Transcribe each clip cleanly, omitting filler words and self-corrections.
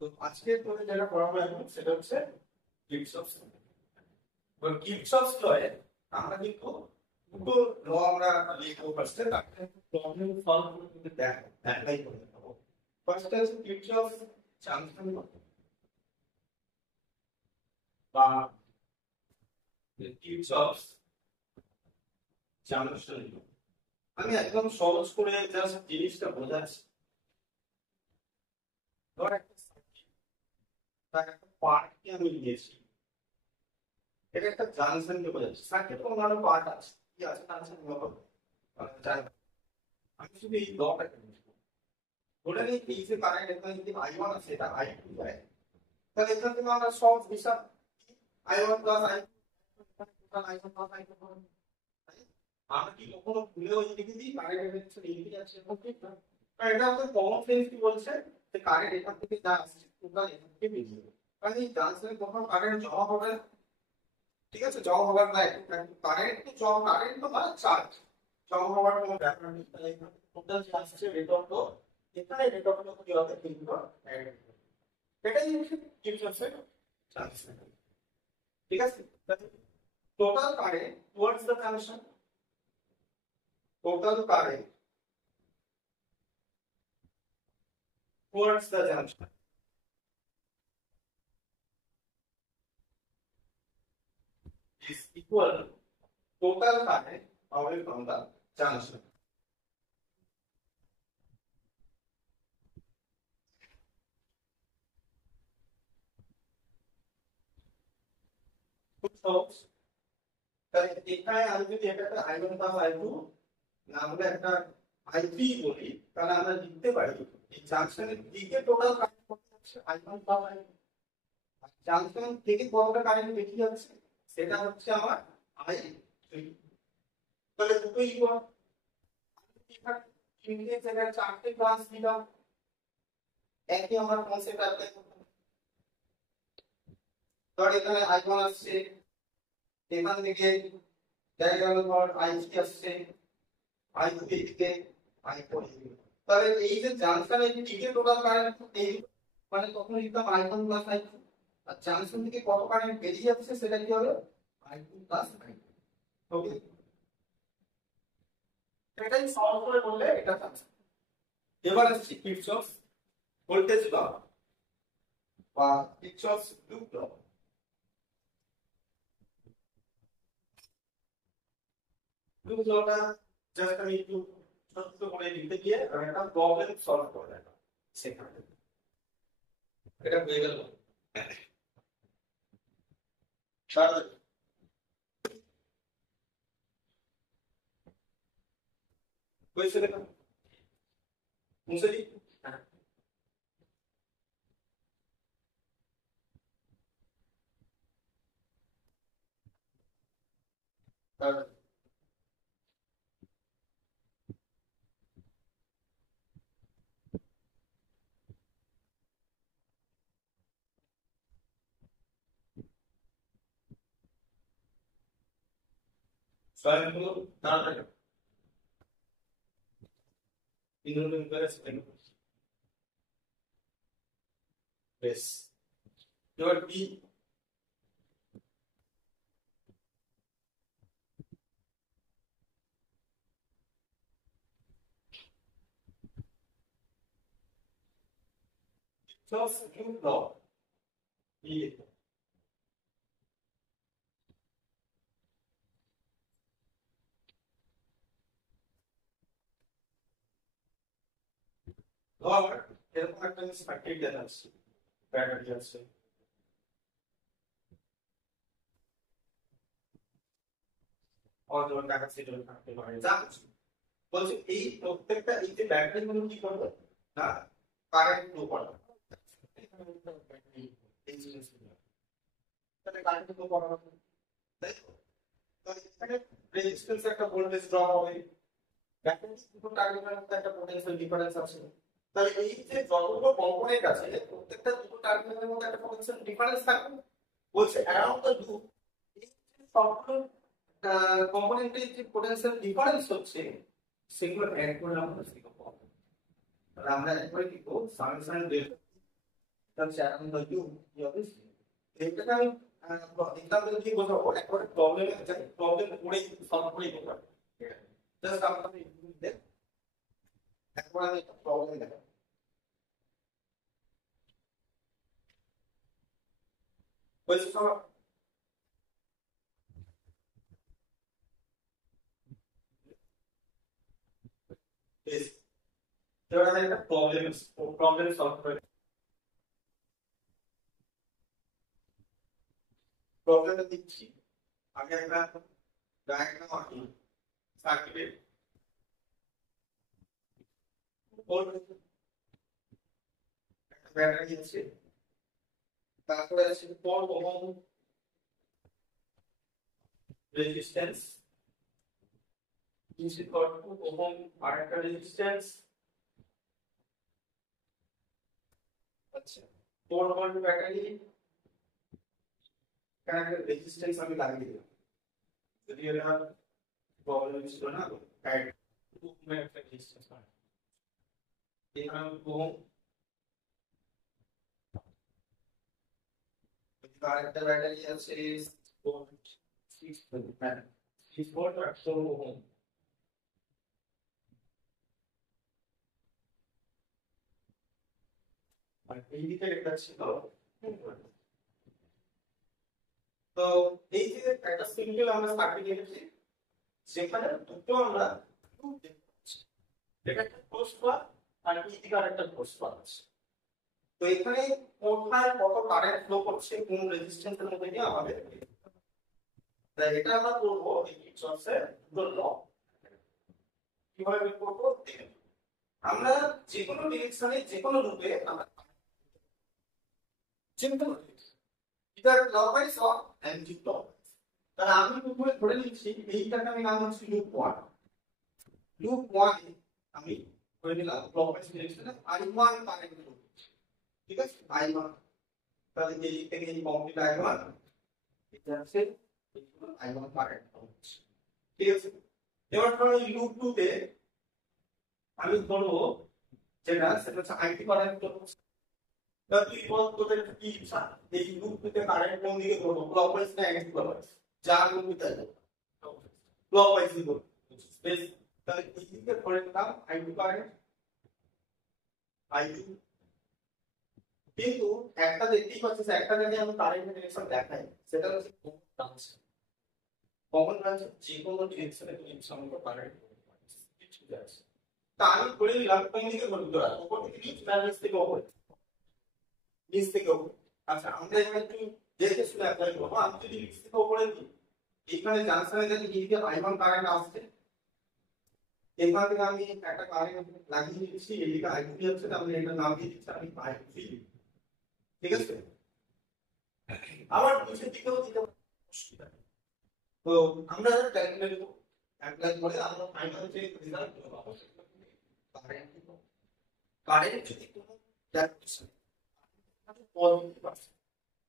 তো আজকে তোদের যেটা পড়াবো এখন সেটা হচ্ছে কিরচফস ল। এবার কিরচফস লয়ে আমরা কিন্তু দুটো ল আমরা লিখবো ফার্স্টে, তারপরে প্রবলেম সলভ করে কিন্তু অ্যাপ্লাই করে দেবো। ফার্স্টে হচ্ছে কিরচফস জাংশন ল বা কিরচফস জাংশন ল। আমি একদম সহজ করে জাস্ট জিনিসটা বোঝাচ্ছি। ধর একটা সার্কিট, তার একটা পার্টকে আমি নিয়েছি, এটা একটা জাংশনকে বোঝাচ্ছে। সার্কিট কোনো ধরনের পার্ট আছে, কি আছে না আছে আমি শুধু এই লটাকে বুঝবো। ধরে নিই এই যে কারেন্ট এখানে যদি I1 আছে, এটা I2 যায়, তাহলে এখান থেকে আমরা সহজ হিসাব I1 plus I2 total I1 plus I2 আমরা কি কখনো ভুলেও লিখে দিই কারেন্ট হচ্ছে এইদিকে আছে ঠিক না? কারণ এটা আমাদের কমন সেন্স কি বলছে যে কারেন্ট এখান থেকে যা আসছে টোটাল এখান থেকে বেরিয়ে যাবে। কারণ এই ট্রান্সফারে কখনো কারেন্ট জমা হবে না, ঠিক আছে? জমা হবার না, কারেন্ট তো জমা, কারেন্ট তো মানে চার্জ, জমা হওয়ার কোনো ব্যাপার নেই। তাহলে এখানে টোটাল যে আসছে রেট অফ ফ্লো, এখানে রেট অফ ফ্লো কি হবে? এটাই হচ্ছে কিরচফের ট্রান্সফার, ঠিক আছে? Total current towards the connection, total current towards the junction is equal to total current away from the junction. তাহলে এখানে আমি যদি এটাকে I1 প্লাস I2 না হলে একটা I3 বলি, তাহলে আমরা লিখতে পারি এই জাংশনের দিকে টোটাল কারেন্ট কত হচ্ছে I1 প্লাস I2, জাংশন থেকে কতটা কারেন্ট বেরিয়ে যাচ্ছে সেটা হচ্ছে আমার I3। তাহলে দুটো ইকুয়াল, তিনটে জায়গায় চারটে ক্লাস দিলাম, একই আমার কনসেপ্ট অ্যাপ্লাই করতে। ধর এখানে I1 আসছে, এখান থেকে দেখা গেল ধর I3 আসছে, I2 থেকে I4, তাহলে এই যে জাংশনের দিকে টোটাল কারেন্ট এই মানে তখন লিখতাম I1 প্লাস I2, আর জাংশন থেকে কত কারেন্ট বেরিয়ে যাচ্ছে সেটা কি হবে? I2 plus I2। ওকে, এটাই সলভ করে বললে এটা জাংশন। এবার আসছে কিরচফস ভোল্টেজ ল বা কিরচফস লুপ ল। লুপ লটা জাস্ট আমি একটু ছোট করে লিখতে গিয়ে আমি একটা প্রবলেম সলভ করে দেখাবো সেখানে। এটা হয়ে গেল সারা হয়েছে, দেখো মুছে দিই। স্বয়ংক্রিয় তাড়াতাড়ি ইনরোলিং করে সেকেন্ড বেস। এবার বি just loops law বি ধর এরকম একটা সার্কিট দেখাচ্ছি, ব্যাটারি আছে, অথবা টাকা সেটল থাকতে পারে, যা কিছু বলছে এই প্রত্যেকটা এই যে ব্যাটারি গুলো কি করবে না কারেন্ট ফ্লো করবে। এই জিনিসগুলো তাহলে কারেন্ট ফ্লো করানো, তাই তো? তাহলে এখানে রেজিস্ট্যান্স একটা ভোল্টেজ ড্রপ হবে, ব্যাটারি দুটো টার্মিনালের মধ্যে একটা পোটেনশিয়াল ডিফারেন্স আছে। তাহলে এই যে যতগুলো কম্পোনেন্ট আছে প্রত্যেকটা দুটো টার্মিনালের মধ্যে একটা পোটেনশিয়াল ডিফারেন্স থাকবে। বলছে অ্যারাউন্ড দ্য লুপ এই যে সবগুলো কম্পোনেন্টের যে পোটেনশিয়াল ডিফারেন্স হচ্ছে সেগুলো অ্যাড করে আমরা শিখব। তাহলে আমরা একবারে কি করব, সামেশন ডেল্টা তাহলে এখন তো ইউ কি হবে এইটাকে আমি এক্সাম্পল দিয়ে বোঝাবো একবার প্রবলেমে যাই প্রবলেম করে সলভ করে বোঝাবো জাস্ট আপনারা দেখ একবার আমি একটা প্রবলেম দেখাবো বলছি সব বেশ এবার আমি একটা প্রবলেম সলভ করে প্রবলেমটা দিচ্ছি আগে একটা ডায়াগ্রাম আঁকি সার্কিটের একটা ব্যাটারি আছে তারপরে আছে 4 ohm resistance is equal to ohm আরেকটা রেজিস্ট্যান্স আচ্ছা 4 ভোল্ট ব্যাটারি এখানে রেজিস্ট্যান্স আমি লাগিয়ে দিলাম যদি এটা প্রবলেম ছিল না কারেন্ট ওহমের একটা রেজিস্ট্যান্স এখানে ওহম আরেকটা ব্যাটারি আছে 6 ভোল্ট আর 4 ওহম এই দিকে একটা ছিল তো এই যে একটা সিঙ্গেল আমরা সার্কিট নিয়েছি যেখানে দুটো আমরা এটা একটা ক্লোজ পাথ আর এই দিকে আরেকটা ক্লোজ পাথ আছে তো এখানে কোথায় কত কারেন্ট ফ্লো করছে কোন রেজিস্ট্যান্সের মধ্যে দিয়ে আমাদের তাই এটা আমরা করব এই কিরচফের দুটো ল কিভাবে বের করব আমরা যে কোনো ডিরেকশনে যে কোনো লুপে আমরা simple either clockwise or anti-clockwise তাহলে আমি প্রথমে ধরে নিচ্ছি এইটাকে আমি নাম দিচ্ছি লুপ 1 লুপ 1 এ আমি ধরে নিলাম ক্লকওয়াইজ ডিরেকশনে i1 কারেন্ট ফ্লো ঠিক আছে i1 তাহলে এই দিক থেকে এই কমপ্লিট i1 এটা আছে i1 কারেন্ট ফ্লো ঠিক আছে এবার ধরো লুপ 2 তে আমি ধরবো যেটা সেটা হচ্ছে i2 কারেন্ট ফ্লো তুই বল তোদের কি ইচ্ছা এই লুপ থেকে কারেন্ট কোন দিকে ধরবো ক্লকওয়াইজ না অ্যান্টি ক্লকওয়াইজ যা লুপ দিতে হবে ক্লকওয়াইজ দিব স্পেস তাহলে এই দিকে ধরে নিলাম i2 কারেন্ট i2 কিন্তু একটা দেখতেই পাচ্ছিস একটা যদি আমি কারেন্টের ডিরেকশন দেখাই সেটা হচ্ছে কমন ব্রাঞ্চ যে কোনো ডিরেকশনে তুমি সঙ্গে কারেন্ট কিছু যাচ্ছে তা আমি ধরে নিলাম কোন দিকে ধরবো তোরা উপর থেকে নিচে না নিচ থেকে উপরে নিচ থেকে উপরে আচ্ছা আমরা এখানে একটু দেখে শুনে অ্যাপ্লাই করবো আমি যদি নিচ থেকে উপরে দিই এখানে জাংশনে যদি এইদিকে i1 কারেন্ট আসছে এখান থেকে আমি একটা কারেন্ট লাগিয়ে দিচ্ছি এইদিকে i2 হচ্ছে তাহলে এটা নাম দিয়ে দিচ্ছি আমি i3 ঠিক আছে আবার নিচের দিকেও দিতে অসুবিধা নেই তো আমরা ক্যালকুলেট করব অ্যাপ্লাই করে আমরা ফাইনাল যে রেজাল্ট পাবো কারেন্ট যদি কোনো ডাইরেকশন পজিটিভ আসে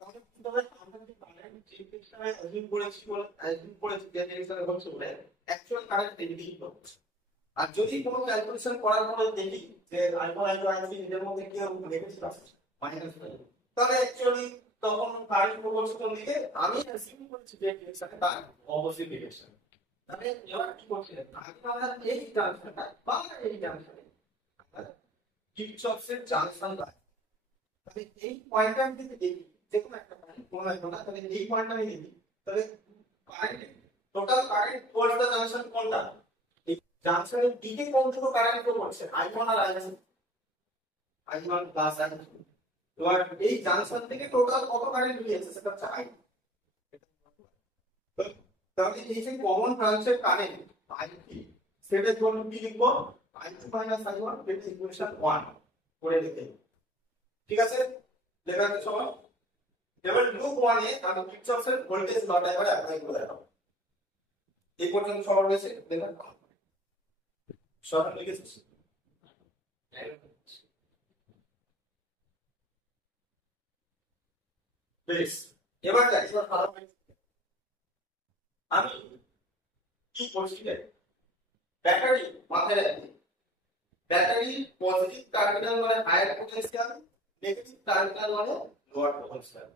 তাহলে কিভাবে আমরা যে কারেন্ট যে ডিরেকশনে অ্যাজিউম করেছি যে ডিরেকশনে হচ্ছে বলে অ্যাকচুয়াল কারেন্ট এদিকেই হচ্ছে আর যদি কোনো ক্যালকুলেশন করার পরে দেখি যে i1 i2 i3 এর মধ্যে কি নেগেটিভ আছে মাইনাস তাহলে অ্যাকচুয়ালি তখন কারেন্ট প্রপোর্শন কোন দিকে আমি অ্যাজিউম করেছি যে ডিরেকশনে তার অপোজিট ডিরেকশন তাহলে এবার কি করছি আমরা এই জাংশনটা বা এই জাংশনে কিরচফের জাংশন পাই তাহলে এই পয়েন্টটা আমি যদি দেখি যে কোনো একটা পয়েন্ট কোন একটা তাহলে এই পয়েন্টটা আমি দেখি তাহলে current total current towards the junction কোনটা এই জাংশনের দিকে কোনটুকু কারেন্ট ফ্লো করছে i1 আর i1 প্লাস i2 এবার এই জাংশন থেকে টোটাল কত কারেন্ট বেরিয়েছে সেটা হচ্ছে i তাহলে এই যে কমন ব্রাঞ্চের কারেন্ট i3 সেটার জন্য কি লিখবো i2 i1 এটা ইকুয়েশন 1 করে লিখে ঠিক আছে লেখা আছে সবাই এবার লুপ 1 এ আমি কিরচফের ভোল্টেজ ল টা এবার অ্যাপ্লাই করে দেব এই পর্যন্ত সবার হয়েছে দেখেন সবাই লিখেছিস বেশ এবার যাই এবার ভালো আমি কি করছি ব্যাটারি মাথায় রাখি ব্যাটারি পজিটিভ টার্মিনাল মানে হায়ার পোটেনশিয়াল নেগেটিভ টার্মিনাল মানে লোয়ার পোটেনশিয়াল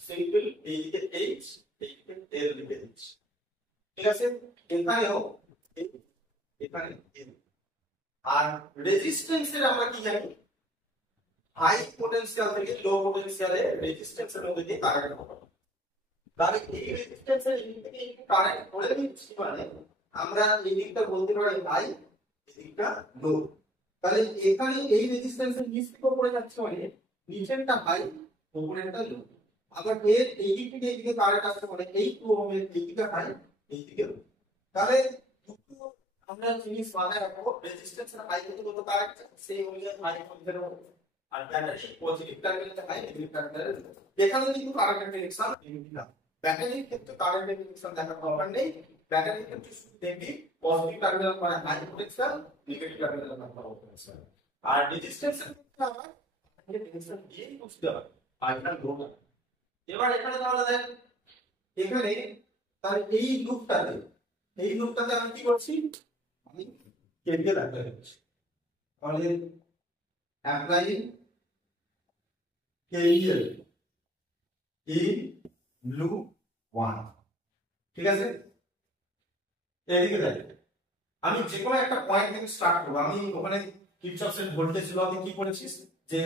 সিম্পল এইদিকে এইচ এইদিকে এল লিখে দিচ্ছি ঠিক আছে এখানেও এখানে এল আর রেজিস্ট্যান্সের আমরা কি জানি হাই পোটেনশিয়াল থেকে লো পোটেনশিয়ালে রেজিস্ট্যান্সের মধ্যে দিয়ে কারেন্ট হবে তাহলে এই রেজিস্ট্যান্সের দিক থেকে একটু কারেন্ট করে দিচ্ছি মানে আমরা এই দিকটা বলতে পারি হাই এই দিকটা লো তাহলে এখানে এই রেজিস্ট্যান্সের নিচ থেকে উপরে যাচ্ছে মানে নিচেরটা হাই উপরেরটা লো আবার এর এই দিক থেকে এই দিকে কারেন্ট আসছে মানে এই 2 ওহম এর এই দিকে হাই এই দিকে লো তাহলে দুটো আমরা জিনিস মাথায় রাখবো রেজিস্ট্যান্সের হাই থেকে কত কারেন্ট সেই অনুযায়ী হাই ভোল্টেজের আর ব্যাটারি পজিটিভ টার্মিনালে হাই নেগেটিভ টার্মিনালে এখানে কিন্তু কারেন্টের ডিরেকশন নিউট্রাল ব্যাটারির ক্ষেত্রে কারেন্টের ডিরেকশন দেখার দরকার নেই ব্যাটারির ক্ষেত্রে শুধু দেখবি পজিটিভ টার্মিনাল মানে হাই পোটেনশিয়াল নেগেটিভ টার্মিনাল মানে লো পোটেনশিয়াল আর রেজিস্ট্যান্সের ক্ষেত্রে আবার ডিরেকশন দিয়ে বুঝতে হবে আর এটা লো এবার এখানে তাহলে দেখ এখানে তার এই লুপটাতে আমি কি করছি আমি কেভিএল অ্যাপ্লাই করছি তাহলে অ্যাপ্লাইং KVL in loop 1 ঠিক আছে এদিকে দেখ আমি যে কোনো একটা পয়েন্ট থেকে স্টার্ট করব আমি ওখানে কিরচফের ভোল্টেজ ল আমি কি করেছিস যে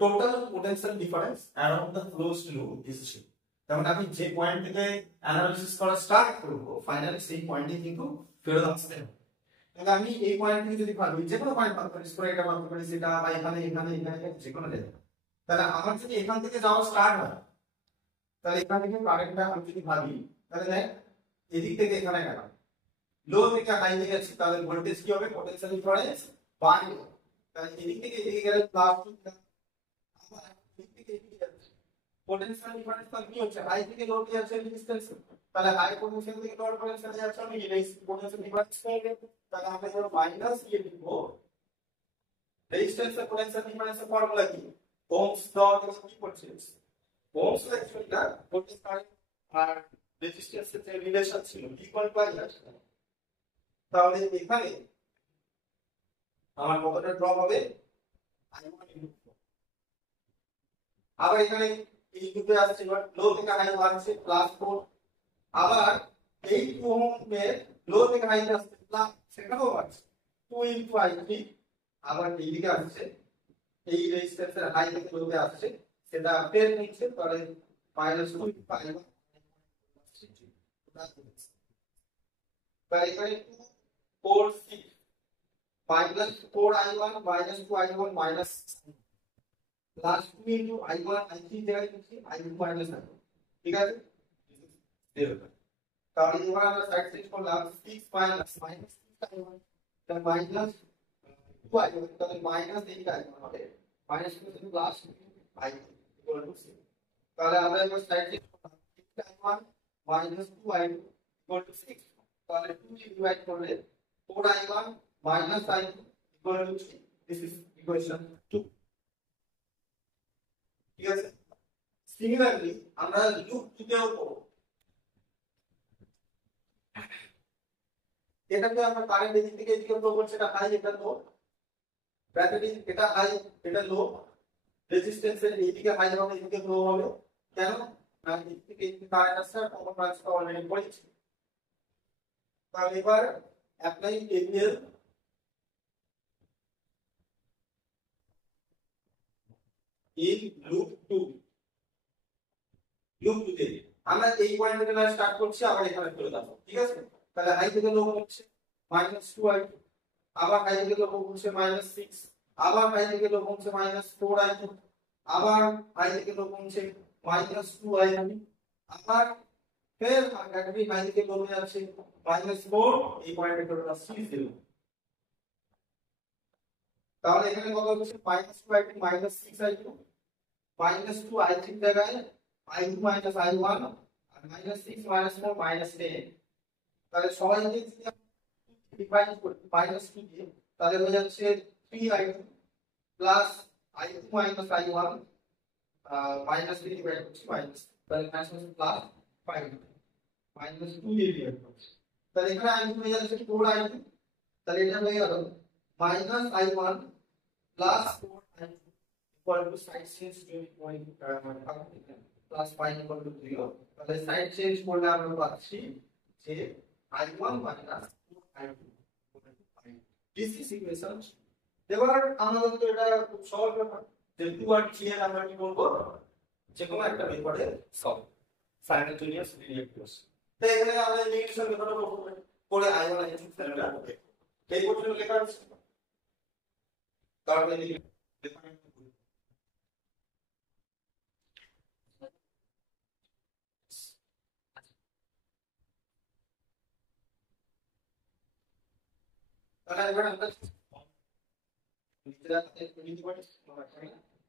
total potential difference around the closed loop is 0 তার মানে আমি যে পয়েন্ট থেকে অ্যানালিসিস করা স্টার্ট করব ফাইনালি সেই পয়েন্টে কিন্তু ফেরত আসতে হবে তাহলে আমি এই পয়েন্ট থেকে যদি ভাবি যে কোনো পয়েন্ট ভাবতে পারি স্কোয়ার এটা ভাবতে পারি সেটা বা এখানে যে কোনো জায়গায় তাহলে আমার যদি এখান থেকে যাওয়া স্টার্ট হয় তাহলে এখান থেকে কারেন্টটা আমি যদি ভাবি তাহলে দেখ এদিক থেকে এখানে গেলাম লো থেকে হাই থেকে যাচ্ছি তাহলে ভোল্টেজ কি হবে পোটেনশিয়াল ডিফারেন্স বাড়বে তাহলে এদিক থেকে এদিকে গেলে প্লাস আবার এদিক থেকে এদিকে যাচ্ছে পোটেনশিয়াল ডিফারেন্স তাহলে কি হচ্ছে হাই থেকে লো তে যাচ্ছে রেজিস্ট্যান্স তাহলে হাই পোটেনশিয়াল থেকে লো পোটেনশিয়ালে যাচ্ছে আমি পোটেনশিয়াল ডিফারেন্স পেয়ে তাহলে আমরা যখন মাইনাস দিয়ে দিব রেজিস্ট্যান্স এর পোটেনশিয়াল ডিফারেন্সের ফর্মুলা কি ওহমস ল কি করছে ওহমস অ্যাকচুয়ালি না ভোল্টেজ কারেন্ট আর রেজিস্ট্যান্সের যে রিলেশন ছিল ইকুয়াল টু আই তাহলে এখানে আমার কতটা ড্রপ হবে আবার এখানে এই লুপে আসছে এবার লো থেকে হাই আসছে +4 আবার এই 2 ওহম এর লো থেকে হাই আসছে প্লাস সেখানেও আসছে 2 * I3 আবার এই দিকে আসছে এই রেজিস্ট্যান্সের হাই থেকে লোতে আসছে সেটা পের নিচ্ছে তাহলে -2 * I1 তাহলে এখানে 4 6 -4I1 -2I1 minus last 2 * I1 I3 জায়গায় লিখছি I2 minus I1 ঠিক আছে তাহলে এবার আমরা সাইড চেঞ্জ করলাম 6 minus -6I1 তাহলে minus 2I1 তাহলে minus 8I1 হবে minus 2 থেকে প্লাস I1 equal to 6 তাহলে আমরা এবার সাইড চেঞ্জ করলাম 6I1 minus 2I2 equal to 6 তাহলে 2 দিয়ে ডিভাইড করলে 4I1 minus I2 equal to 3 this is equation 2 ঠিক আছে সিমিলারলি আমরা লুপ 2 তেও করব এটাকে আমরা কারেন্ট এদিক থেকে এদিকে ফ্লো করছে এটা হাই এটা লো ব্যাটারি এটা হাই এটা লো রেজিস্ট্যান্সের এইদিকে হাই হবে এদিকে লো হবে কেন না এদিক থেকে এদিকে কারেন্ট আসছে আর কমন ব্রাঞ্চটা অলরেডি পড়েছে তাহলে এবার অ্যাপ্লাই KVL in loop 2 তে আমরা এই পয়েন্ট থেকে স্টার্ট করছি আবার এখানে চলে যাব ঠিক আছে তাহলে হাই থেকে লো হচ্ছে -2I2 আবার হাই থেকে লো হচ্ছে -6 আবার হাই থেকে লো হচ্ছে -4I2 আবার হাই থেকে লো হচ্ছে -2I2 আবার ফের ব্যাটারি হাই থেকে লো হয়ে যাচ্ছে -4 এই পয়েন্টে চলে আসছে 0 তাহলে এখানে কত হচ্ছে -2I2 -6I2 -2I3 জায়গায় I2 -I1 আর -6 -4 -10 তাহলে সবাই যদি ডিভাইড করি -2 দিয়ে তাহলে হয়ে যাচ্ছে 3I2 plus I2 -I1 -3 divide করছি মাইনাস তাহলে প্লাস 5 -2 দিয়ে ডিভাইড করছি তাহলে এখানে I2 হয়ে যাচ্ছে 4I2 তাহলে এটা হয়ে গেল -I1 plus 4I2 equal to side change যদি করি প্লাস পাই ইকুয়াল টু 0, তাহলে সাইড চেঞ্জ করলে আমরা পাচ্ছি যে i1 minus i2 this is equation. এবার আমাদের তো এটা খুব সহজ ব্যাপার, যে 2 আর 3 এর আমরা কি করব, যে কোনো একটা মেথডে সলভ সাইমultaneous রিঅ্যাক্টরস। তো এখানে আমরা ইন্টিগ্রেশন মেথডটা করব, করে i1 i2 ফর্মুলা হবে এই পর্যন্ত লেখা আছে। তারপরে ডিফাইন তাহলে এবার আমরা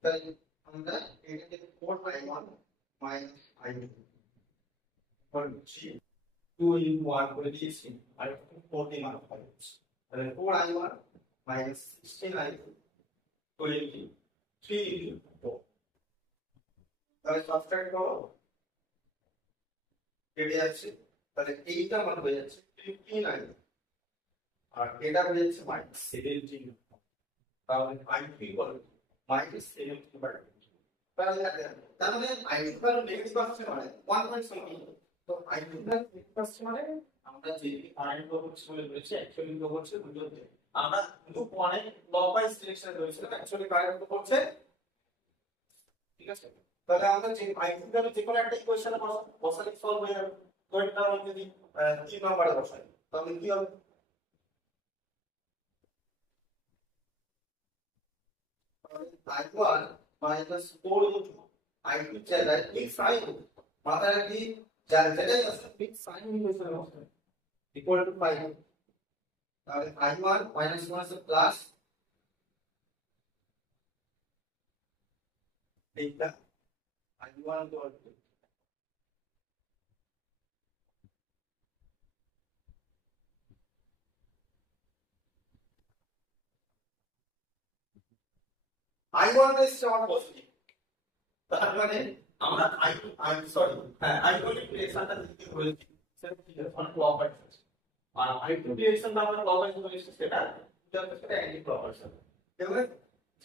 তাই আমরা এটাকে 4i1 minus i2 for 2 in 1 করে দিয়েছি, আর 4 দিয়ে মান পাবো, তাহলে 4i1 minus 16i2 23 into 4, তাহলে সাবট্রাক্ট করো কেটে যাচ্ছে, তাহলে এইটা মান হয়ে যাচ্ছে 15i আর এটা হয়ে যাচ্ছে minus 17, তাহলে i3 বলো minus 17/2, তাহলে তার মানে i2 এর নেগেটিভ আসছে মানে 1.something, তো i2 এর নেগেটিভ আসছে মানে আমরা যে কারেন্ট ফ্লো করছে বলে বলেছি অ্যাকচুয়ালি ফ্লো করছে দুটোতে, আমরা লুপ 1 এ ক্লকওয়াইজ ডিরেকশনে রয়েছে অ্যাকচুয়ালি কারেন্ট ফ্লো করছে, ঠিক আছে। তাহলে আমরা যে i2 এর যে কোনো একটা ইকুয়েশনে বসালে সলভ হয়ে যাবে। তো এটা আমরা যদি 3 নম্বরে বসাই তাহলে কি হবে, i1 minus 4 into i2 জায়গায় big sin মাথায় কি জায়গায় আছে big sin ইকুয়েশন আছে equal to 5, তাহলে i1 minus 1 আছে প্লাস এইটা i1 equal to i1 is not positive, তার মানে আমরা i2 i1 এর ডিরেকশনটা দিতে বলেছি সেটা কি এখন ক্লকওয়াইজ আছে, আর i2 ডিরেকশনটা আমরা ক্লকওয়াইজ বলেছি সেটা অ্যান্টি ক্লকওয়াইজ হবে। এবারে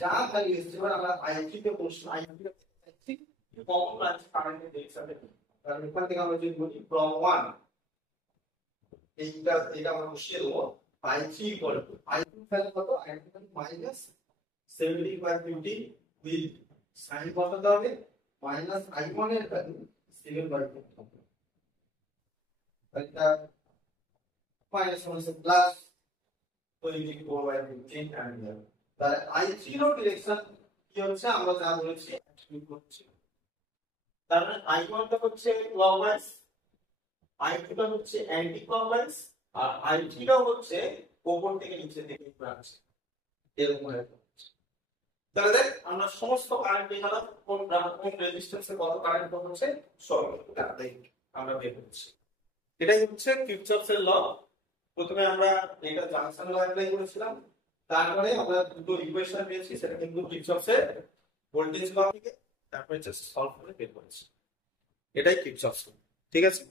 যা ভ্যালু এসেছে এবার আমরা i3 তে বসছি, i3 তে দেখছি কমন ব্রাঞ্চ কারেন্টের ডিরেকশনে, তাহলে এখান থেকে আমরা যদি বলি from 1 এইটা আমরা বসিয়ে দেবো i3 equal to i2 value কত, i2 minus 70/50 with sin কত হবে minus i1 এর ভ্যালু 7/50, এটা minus 1 से प्लस 24/15 অ্যাম্পিয়ার। তাহলে i3 এর ডিরেকশন কি হচ্ছে আমরা যা বলেছি অ্যাকচুয়ালি করছি, তার মানে i1 টা হচ্ছে ক্লকওয়াইজ, i2 টা হচ্ছে অ্যান্টি ক্লকওয়াইজ, আর i3 টা হচ্ছে উপর থেকে নিচে দিকে যাচ্ছে এরকম হচ্ছে। তাহলে দেখ আমরা সমস্ত কারেন্ট পেয়ে গেলাম, কোন রেজিস্ট্যান্সে কত কারেন্ট হচ্ছে সব আমরা বের করছি। এটাই হচ্ছে কিরচফের ল। প্রথমে আমরা এটা জাংশন ল অ্যাপ্লাই করেছিলাম, তারপরে আমরা দুটো ইকুয়েশন পেয়েছি সেটা কিন্তু কিরচফের ভোল্টেজ ল থেকে, তারপরে জাস্ট সলভ করে বের করেছি। এটাই কিরচফস ল, ঠিক আছে।